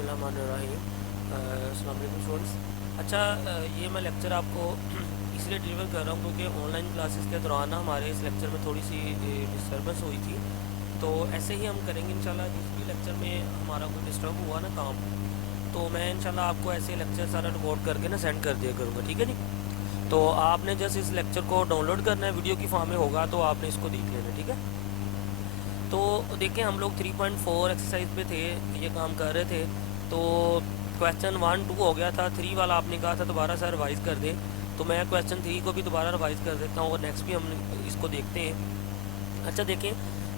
बिस्मिल्लाहिर्रहमानिर्रहीम। अस्सलाम वालेकुम स्टूडेंट्स। अच्छा, ये मैं लेक्चर आपको इसलिए डिलीवर कर रहा हूँ क्योंकि ऑनलाइन क्लासेस के दौरान हमारे इस लेक्चर में थोड़ी सी डिस्टर्बेंस हुई थी। तो ऐसे ही हम करेंगे इंशाल्लाह। जिस भी लेक्चर में हमारा कोई डिस्टर्ब हुआ ना काम, तो मैं इंशाल्लाह आपको ऐसे लेक्चर सारा रिकॉर्ड करके ना सेंड कर दिया करूँगा, ठीक है जी। तो आपने जस्ट इस लेक्चर को डाउनलोड करना है, वीडियो की फॉर्म में होगा, तो आपने इसको देख लेना, ठीक है। तो देखें, हम लोग 3.4 एक्सरसाइज पे थे, ये काम कर रहे थे। तो क्वेश्चन 1 2 हो गया था, 3 वाला आपने कहा था दोबारा से रिवाइज़ कर दें, तो मैं क्वेश्चन 3 को भी दोबारा रिवाइज़ कर देता हूँ और नेक्स्ट भी हम इसको देखते हैं। अच्छा देखें,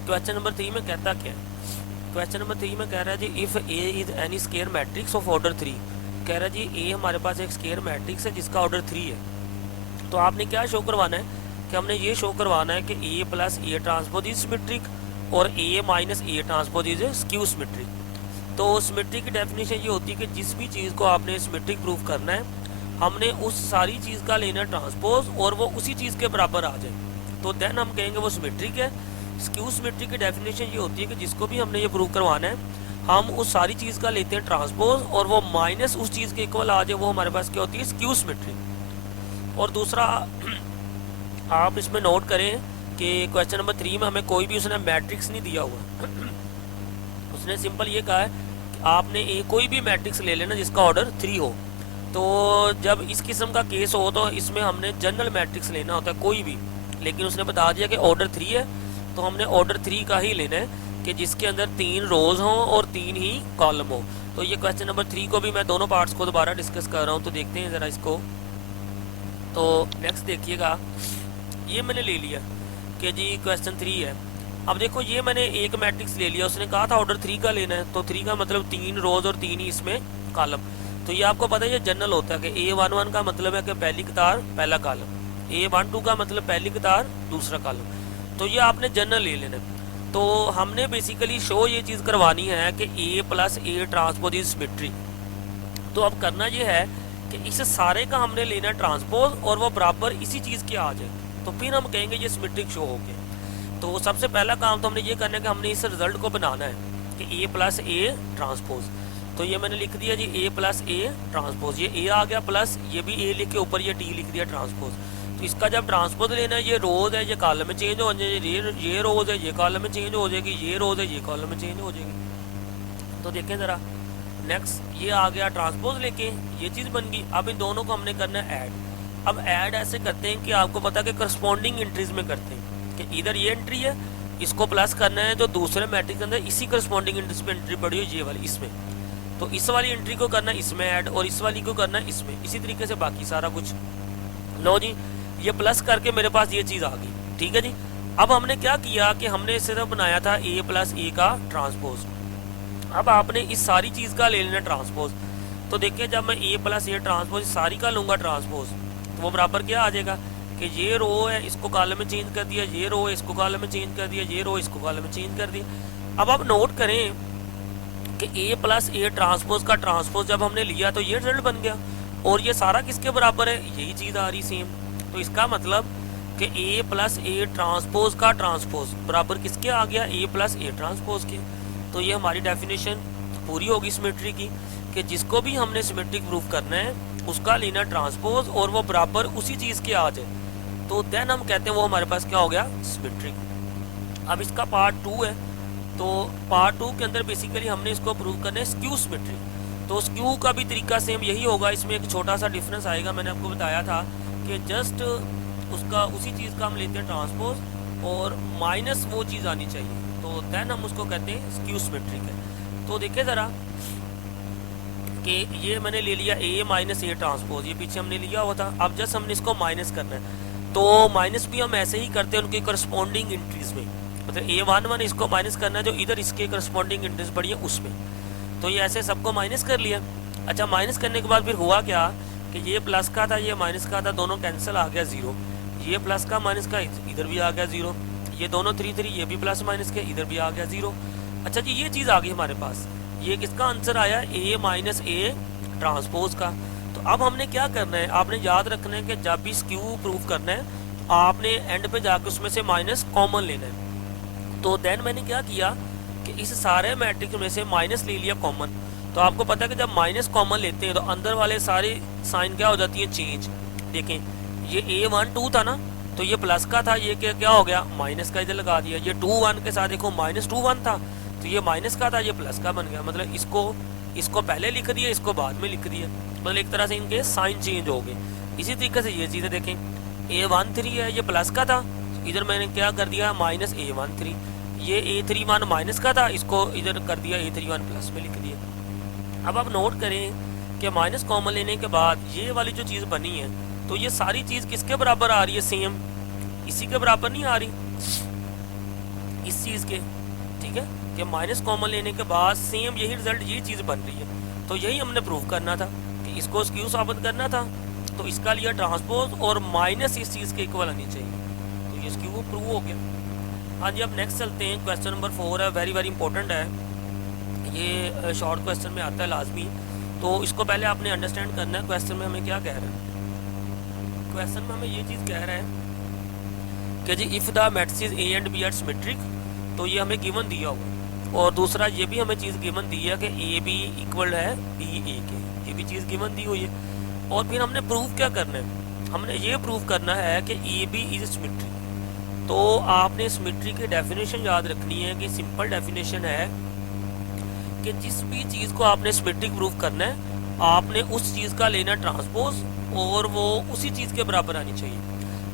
क्वेश्चन नंबर 3 में कहता क्या है। क्वेश्चन नंबर 3 में कह रहा है जी, if A is any square matrix of order 3। कह रहा है जी ए हमारे पास एक स्केयर मैट्रिक्स है जिसका ऑर्डर 3 है। तो आपने क्या शो करवाना है कि हमने ये शो करवाना है कि A plus A transpose is symmetric और A minus A transpose is skew symmetric. तो सिमेट्रिक की डेफिनेशन ये होती है कि जिस भी चीज़ को आपने सिमेट्रिक प्रूफ करना है, हमने उस सारी चीज़ का लेना ट्रांसपोज और वो उसी चीज़ के बराबर आ जाए, तो देन हम कहेंगे वो सिमेट्रिक है। स्क्यू सिमेट्रिक की डेफिनेशन ये होती है कि जिसको भी हमने ये प्रूव करवाना है, हम उस सारी चीज़ का लेते हैं ट्रांसपोज और वो माइनस उस चीज़ के इक्वल आ जाए, वो हमारे पास क्या होती है, स्क्यू सिमेट्रिक। और दूसरा आप इसमें नोट करें कि क्वेश्चन नंबर 3 में हमें कोई भी उसने मैट्रिक्स नहीं दिया हुआ। उसने सिंपल ये कहा है कि आपने कोई भी मैट्रिक्स ले लेना जिसका ऑर्डर 3 हो। तो जब इस किस्म का केस हो तो इसमें हमने जनरल मैट्रिक्स लेना होता है कोई भी, लेकिन उसने बता दिया कि ऑर्डर 3 है, तो हमने ऑर्डर 3 का ही लेना है कि जिसके अंदर 3 रोज हों और 3 ही कॉलम हो। तो ये क्वेश्चन नंबर 3 को भी मैं दोनों पार्ट्स को दोबारा डिस्कस कर रहा हूँ, तो देखते हैं ज़रा इसको। तो नेक्स्ट देखिएगा, ये मैंने ले लिया कि जी क्वेश्चन 3 है। अब देखो, ये मैंने एक मैट्रिक्स ले लिया, उसने कहा था ऑर्डर 3 का लेना है, तो 3 का मतलब 3 रोज और 3 ही इसमें कॉलम। तो ये आपको पता है ये जनरल होता है कि A11 का मतलब है कि पहली कतार पहला कॉलम, A12 का मतलब पहली कतार दूसरा कॉलम। तो ये आपने जनरल ले लेना है। तो हमने बेसिकली शो ये चीज़ करवानी है कि A plus A transpose is symmetric. तो अब करना ये है कि इस सारे का हमने लेना ट्रांसपोज और वो बराबर इसी चीज़ के आ जाए, तो फिर हम कहेंगे ये सिमेट्रिक शो हो गया। तो सबसे पहला काम तो हमने ये करना है कि हमने इस रिजल्ट को बनाना है कि ए प्लस ए ट्रांसपोज। तो ये मैंने लिख दिया जी ए प्लस ए ट्रांसपोज, ये ए आ गया प्लस ये भी ए लिख के ऊपर ये टी लिख दिया ट्रांसपोज। तो इसका जब ट्रांसपोज लेना है, ये रोज है, ये कॉलम में चेंज हो जाएगी, ये रोज है, ये कॉलम में चेंज हो जाएगी, ये रोज है, ये कॉलम में चेंज हो जाएगी। तो देखें ज़रा, नेक्स्ट ये आ गया ट्रांसपोज लेके, ये चीज़ बन गई। अब इन दोनों को हमने करना है ऐड। अब ऐड ऐसे करते हैं कि आपको पता है कि करस्पॉन्डिंग एंट्रीज में करते हैं कि इधर ये एंट्री है, इसको प्लस करना है जो दूसरे मैट्रिक्स के अंदर इसी करस्पॉन्डिंग एंट्रीज पे एंट्री पड़ी हो, ये वाली इसमें, तो इस वाली एंट्री को करना है इसमें ऐड और इस वाली को करना है इसमें। इसी तरीके से बाकी सारा कुछ। लो जी, ये प्लस करके मेरे पास ये चीज़ आ गई, ठीक है जी। अब हमने क्या किया कि हमने सिर्फ बनाया था ए प्लस ए का ट्रांसपोज। अब आपने इस सारी चीज़ का ले लेना ट्रांसपोज। तो देखिए, जब मैं ए प्लस ए ट्रांसपोज सारी का लूँगा ट्रांसपोज, तो वो बराबर क्या आ जाएगा कि ये रो है, इसको कॉलम में चेंज कर दिया, ये रो है, इसको कॉलम में चेंज कर दिया, ये रो इसको कॉलम में चेंज कर दिया। अब आप नोट करें कि ए प्लस ए ट्रांसपोज का ट्रांसपोज जब हमने लिया तो ये रिजल्ट बन गया, और ये सारा किसके बराबर है, यही चीज़ आ रही सेम। तो इसका मतलब कि ए प्लस ए ट्रांसपोज का ट्रांसपोज बराबर किसके आ गया, ए प्लस ए ट्रांसपोज के। तो ये हमारी डेफिनेशन पूरी होगी सिमेट्री की कि जिसको भी हमने सिमेट्रिक प्रूफ करना है उसका लेना ट्रांसपोज और वो बराबर उसी चीज़ के आ जाए, तो देन हम कहते हैं वो हमारे पास क्या हो गया, सिमेट्रिक। अब इसका पार्ट 2 है, तो पार्ट 2 के अंदर बेसिकली हमने इसको प्रूव करना है स्क्यू सिमेट्रिक। तो स्क्यू का भी तरीका सेम यही होगा, इसमें एक छोटा सा डिफरेंस आएगा। मैंने आपको बताया था कि जस्ट उसका उसी चीज़ का हम लेते हैं ट्रांसपोज और माइनस वो चीज़ आनी चाहिए, तो देन हम उसको कहते हैं स्क्यू सिमेट्रिक है। तो देखिए ज़रा कि ये मैंने ले लिया ए माइनस ए ट्रांसपोज, ये पीछे हमने लिया हुआ था। अब जस्ट हमने इसको माइनस करना है, तो माइनस भी हम ऐसे ही करते हैं उनके करस्पॉन्डिंग इंट्रीज में, मतलब A11 इसको माइनस करना है जो इधर इसके करस्पॉन्डिंग इंट्रीज पड़ी है उसमें। तो ये ऐसे सबको माइनस कर लिया। अच्छा, माइनस करने के बाद फिर हुआ क्या कि ये प्लस का था, ये माइनस का था, दोनों कैंसिल, आ गया 0। ये प्लस का माइनस का इधर भी आ गया 0, ये दोनों 3 3, ये भी प्लस माइनस के इधर भी आ गया 0। अच्छा जी, ये चीज़ आ गई हमारे पास, ये किसका आंसर आया, ए माइनस ए ट्रांसपोज का। तो अब हमने क्या करना है, आपने याद रखना है कि जब भी स्क्यू प्रूफ करना है तो आपने एंड पे जाकर उसमें से माइनस कॉमन लेना है। तो देन मैंने क्या किया कि इस सारे मैट्रिक्स में से माइनस ले लिया कॉमन, तो आपको पता है कि जब माइनस कॉमन लेते हैं तो अंदर वाले सारे साइन क्या हो जाती है, चेंज। देखें ये A12 था ना, तो ये प्लस का था, ये क्या हो गया, माइनस का इधर लगा दिया। ये 2 1 के साथ देखो -2 1 था, तो ये माइनस का था, ये प्लस का बन गया। मतलब इसको पहले लिख दिया, इसको बाद में लिख दिया, मतलब एक तरह से इनके साइन चेंज हो गए। इसी तरीके से ये चीज़ें देखें, A13 है, ये प्लस का था, इधर मैंने क्या कर दिया, -A13। ये A31 माइनस का था, इसको इधर कर दिया A31 प्लस में लिख दिया। अब आप नोट करें कि माइनस कॉमन लेने के बाद ये वाली जो चीज़ बनी है, तो ये सारी चीज़ किसके बराबर आ रही है, सेम इसी के बराबर नहीं आ रही, इस चीज़ के। ठीक है कि माइनस कॉमन लेने के बाद सेम यही रिजल्ट, ये चीज़ बन रही है। तो यही हमने प्रूव करना था कि इसको स्क्यू साबित करना था, तो इसका लिया ट्रांसपोज और माइनस इस चीज़ के इक्वल आनी चाहिए, तो ये स्क्यू प्रूव हो गया। हाँ जी, अब नेक्स्ट चलते हैं। क्वेश्चन नंबर 4 है, वेरी वेरी इंपॉर्टेंट है, ये शॉर्ट क्वेश्चन में आता है लाजमी। तो इसको पहले आपने अंडरस्टैंड करना है, क्वेश्चन में हमें क्या कह रहा है। क्वेश्चन में हमें ये चीज़ कह रहा है कि जी if the matrices A and B are symmetric, तो ये हमें गिवन दिया हुआ, और दूसरा ये भी हमें चीज़ गिवन दी है कि AB इक्वल है BA के, ये भी चीज़ गिवन दी हुई है। और फिर हमने प्रूव क्या करना है, हमने ये प्रूव करना है कि AB इज सिमेट्रिक। तो आपने सिमेट्री की डेफिनेशन याद रखनी है कि सिंपल डेफिनेशन है कि जिस भी चीज़ को आपने सिमेट्रिक प्रूव करना है, आपने उस चीज़ का लेना ट्रांसपोज और वो उसी चीज़ के बराबर आनी चाहिए।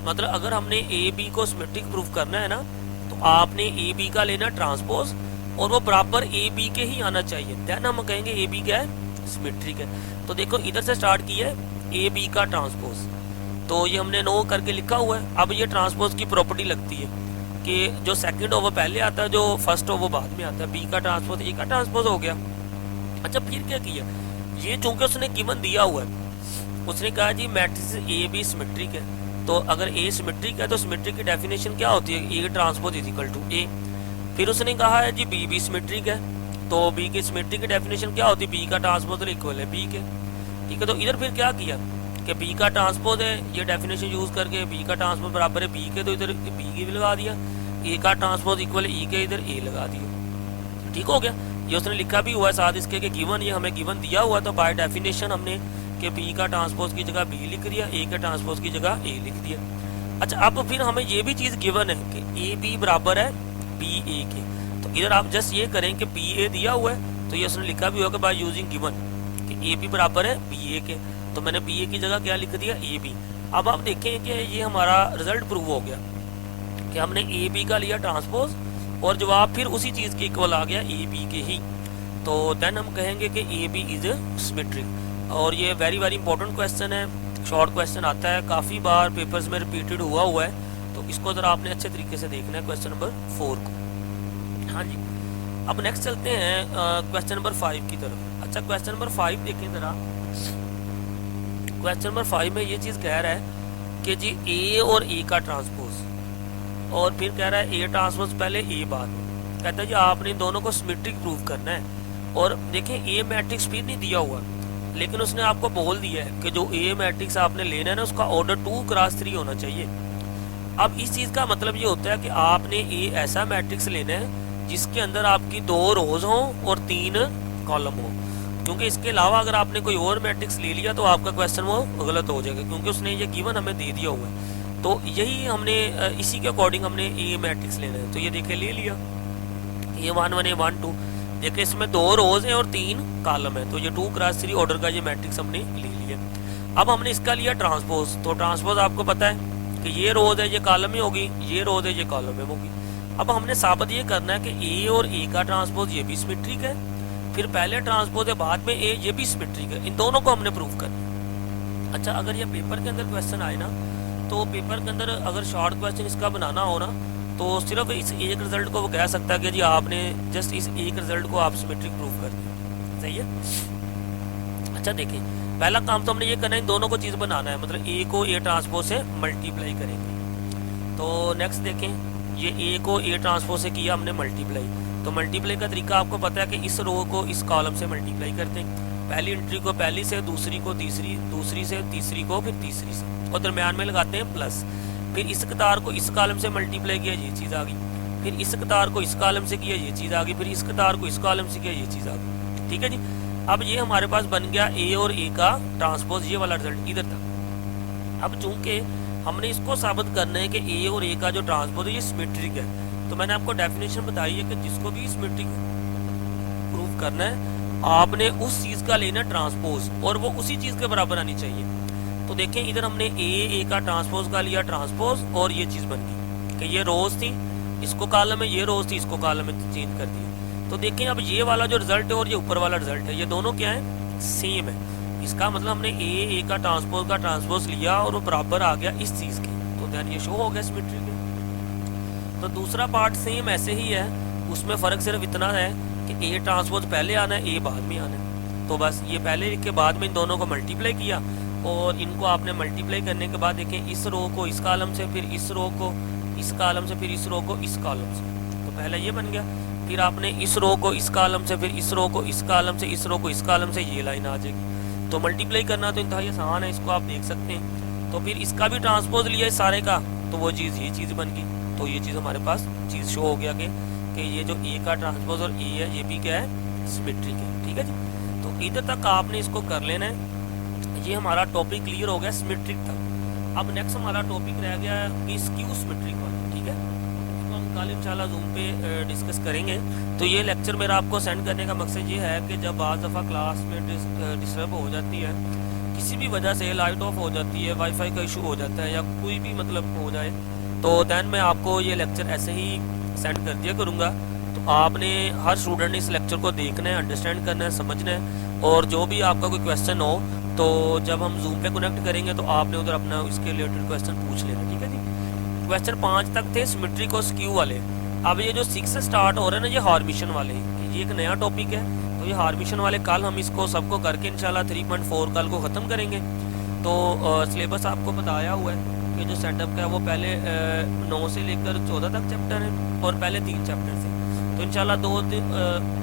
मतलब अगर हमने AB को सिमेट्रिक प्रूव करना है ना, तो आपने AB का लेना ट्रांसपोज और वो बराबर AB के ही आना चाहिए, देन हम कहेंगे AB क्या है, सिमेट्रिक है। तो देखो इधर से स्टार्ट किया है AB का ट्रांसपोज, तो ये हमने नो करके लिखा हुआ है। अब ये ट्रांसपोज की प्रॉपर्टी लगती है कि जो सेकंड हो वो पहले आता है, जो फर्स्ट हो वो बाद में आता है। B का ट्रांसपोज A का ट्रांसपोज हो गया। अच्छा फिर क्या किया, ये चूंकि उसने गिवन दिया हुआ है, उसने कहा जी मैट्रिक्स AB सिमेट्रिक है, तो अगर A सिमेट्रिक है तो सिमेट्रिक की डेफिनेशन क्या होती है, A transpose is equal to A। फिर उसने कहा है जी B भी सिमेट्रिक है, तो B की सिमेट्रिक की डेफिनेशन क्या होती है, B का ट्रांसपोज इक्वल है B के। ठीक है, तो इधर फिर क्या किया कि B का ट्रांसपोज है, ये डेफिनेशन यूज़ करके B का ट्रांसपोज बराबर है B के, तो इधर B की भी लगा दिया। A का ट्रांसपोज इक्वल है E के, इधर A लगा दिया। ठीक हो गया, ये उसने लिखा भी हुआ है साथ इसके कि गिवन, ये हमें गिवन दिया हुआ, तो बाय डेफिनेशन हमने कि B का ट्रांसपोज की जगह B लिख दिया, A के ट्रांसपोज की जगह A लिख दिया। अच्छा अब फिर हमें ये भी चीज़ गिवन है कि AB बराबर है BA के, तो इधर आप जस्ट ये करें कि BA दिया हुआ है, तो ये उसने लिखा भी हुआ कि बाय यूजिंग गिवन कि AB बराबर है BA के, तो मैंने BA की जगह क्या लिख दिया, AB। अब आप देखें कि ये हमारा रिजल्ट प्रूव हो गया कि हमने AB का लिया ट्रांसपोज और जवाब फिर उसी चीज़ के इक्वल आ गया AB के ही, तो देन हम कहेंगे कि AB इज सिमेट्रिक। और ये वेरी वेरी इंपॉर्टेंट क्वेश्चन है, शॉर्ट क्वेश्चन आता है, काफ़ी बार पेपर्स में रिपीटेड हुआ है, तो इसको ज़रा आपने अच्छे तरीके से देखना है क्वेश्चन नंबर 4 को। हाँ जी, अब नेक्स्ट चलते हैं क्वेश्चन नंबर 5 की तरफ। अच्छा क्वेश्चन नंबर 5 देखें ज़रा। क्वेश्चन नंबर 5 में ये चीज़ कह रहा है कि जी A और A का ट्रांसपोज, और फिर कह रहा है A ट्रांसपोज पहले A बाद में, कहता है जी आपने दोनों को सिमेट्रिक प्रूव करना है। और देखें A मैट्रिक्स फिर नहीं दिया हुआ, लेकिन उसने आपको बोल दिया है कि जो A मैट्रिक्स आपने लेना है ना, उसका ऑर्डर 2x3 होना चाहिए। अब इस चीज़ का मतलब ये होता है कि आपने A ऐसा मैट्रिक्स लेना है जिसके अंदर आपकी 2 रोज हों और 3 कॉलम हो, क्योंकि इसके अलावा अगर आपने कोई और मैट्रिक्स ले लिया तो आपका क्वेश्चन वो गलत हो जाएगा, क्योंकि उसने ये गिवन हमें दे दिया हुआ है। तो यही हमने इसी के अकॉर्डिंग हमने A मैट्रिक्स लेना है, तो ये देखे ले लिया A11 A12, देखिए इसमें 2 रोज हैं और 3 कॉलम है, तो ये 2x3 ऑर्डर का ये मैट्रिक्स हमने ले लिया। अब हमने इसका लिया ट्रांसपोज, तो ट्रांसपोज आपको पता है कि ये रोज है ये कॉलम में होगी, ये रोज है ये कॉलम में होगी। अब हमने साबित ये करना है कि A और A का ट्रांसपोज ये भी सिमेट्रिक है, फिर पहले ट्रांसपोज है बाद में A ये भी सिमेट्रिक है, इन दोनों को हमने प्रूव करना। अच्छा अगर ये पेपर के अंदर क्वेश्चन आए ना, तो पेपर के अंदर अगर शॉर्ट क्वेश्चन इसका बनाना हो ना, तो सिर्फ इस एक रिजल्ट को वो कह सकता है कि जी आपने जस्ट इस एक रिजल्ट को आप सिमेट्रिक प्रूव कर दिया, सही है। अच्छा देखिए पहला काम तो हमने ये करना है, इन दोनों को चीज़ बनाना है, मतलब A को A ट्रांसपोज से मल्टीप्लाई करेंगे। तो नेक्स्ट देखें, ये A को A ट्रांसपोज से किया हमने मल्टीप्लाई, तो मल्टीप्लाई का तरीका आपको पता है कि इस रो को इस कॉलम से मल्टीप्लाई करते हैं, पहली एंट्री को पहली से, दूसरी को तीसरी, दूसरी से तीसरी को फिर तीसरी से, और दरम्यान में लगाते हैं प्लस। फिर इस कतार को इस कॉलम से मल्टीप्लाई किया, ये चीज़ आ गई, फिर इस कतार को इस कॉलम से किया, ये चीज़ आ गई, फिर इस कतार को इस कॉलम से किया, ये चीज़ आ गई। ठीक है जी, अब ये हमारे पास बन गया ए और ए का ट्रांसपोज, ये वाला रिजल्ट इधर तक। अब चूंकि हमने इसको साबित करना है कि ए और ए का जो ट्रांसपोज है ये सिमेट्रिक है, तो मैंने आपको डेफिनेशन बताई है कि जिसको भी सिमेट्रिक प्रूव करना है आपने उस चीज़ का लेना ट्रांसपोज, और वो उसी चीज़ के बराबर आनी चाहिए। तो देखें इधर हमने ए का ट्रांसपोज का लिया ट्रांसपोज, और ये चीज़ बन गई कि ये रोज थी, इसको कॉलम है, ये रोज थी, इसको कॉलम में चेंज कर दिया। तो देखें अब ये वाला जो रिजल्ट है और ये ऊपर वाला रिजल्ट है, ये दोनों क्या है, सेम है। इसका मतलब हमने ए का ट्रांसपोज लिया और वो बराबर आ गया इस चीज़ के, तो दैन ये शो हो गया सिमेट्रिक है। तो दूसरा पार्ट सेम ऐसे ही है, उसमें फ़र्क सिर्फ इतना है कि ए ट्रांसपोज पहले आना है, ए बाद में आना है। तो बस ये पहले लिख के बाद में इन दोनों को मल्टीप्लाई किया, और इनको आपने मल्टीप्लाई करने के बाद देखें इस रो को इस कॉलम से, फिर इस रो को इस कॉलम से, फिर इस रो को इस कॉलम से, तो पहले ये बन गया। फिर आपने इस रो को इस कॉलम से, फिर इस रो को इस कॉलम से, इस रो को इस कॉलम से, ये लाइन आ जाएगी। तो मल्टीप्लाई करना तो इंतहाई आसान है, इसको आप देख सकते हैं। तो फिर इसका भी ट्रांसपोज लिया इस सारे का, तो वो चीज़ ये चीज़ बन गई। तो ये चीज़ हमारे पास चीज़ शो हो गया कि ये जो ए का ट्रांसपोज और ए है ये भी क्या है, सिमेट्रिक है। ठीक है जी, तो इधर तक आपने इसको कर लेना है। ये हमारा टॉपिक क्लियर हो गया सिमेट्रिक तक। अब नेक्स्ट हमारा टॉपिक रह गया कि स्क्यू सिमेट्रिक वाला। ठीक है, तो हम कल इंशाल्लाह जूम पे डिस्कस करेंगे। तो ये लेक्चर मेरा आपको सेंड करने का मकसद ये है कि जब बाज़ दफ़ा क्लास में डिस्टर्ब हो जाती है, किसी भी वजह से लाइट ऑफ हो जाती है, वाईफाई का इशू हो जाता है, या कोई भी मतलब हो जाए, तो दैन मैं आपको ये लेक्चर ऐसे ही सेंड कर दिया करूँगा। तो आपने हर स्टूडेंट ने इस लेक्चर को देखना है, अंडरस्टैंड करना है, समझना है, और जो भी आपका कोई क्वेश्चन हो तो जब हम जूम पे कनेक्ट करेंगे तो आपने उधर अपना इसके रिलेटेड क्वेश्चन पूछ लेना। ठीक है जी, क्वेश्चन 5 तक थे सिमेट्रिक और स्क्यू वाले। अब ये जो 6 से स्टार्ट हो रहे हैं ना, ये हार्मिशन वाले, ये एक नया टॉपिक है। तो ये हार्मिशन वाले कल हम इसको सबको करके इंशाल्लाह 3.4 कल को ख़त्म करेंगे। तो सिलेबस आपको बताया हुआ है कि जो सेटअप का है वो पहले 9 से लेकर 14 तक चैप्टर है, और पहले 3 चैप्टर थे। तो इंशाल्लाह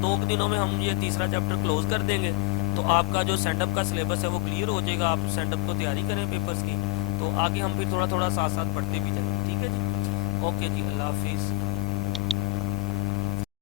2 दिनों में हम ये तीसरा चैप्टर क्लोज कर देंगे। तो आपका जो सेटअप का सिलेबस है वो क्लियर हो जाएगा, आप सेटअप को तैयारी करें पेपर्स की, तो आगे हम फिर थोड़ा थोड़ा साथ साथ पढ़ते भी जाएंगे। ठीक है जी, ओके जी, अल्लाह हाफिज़।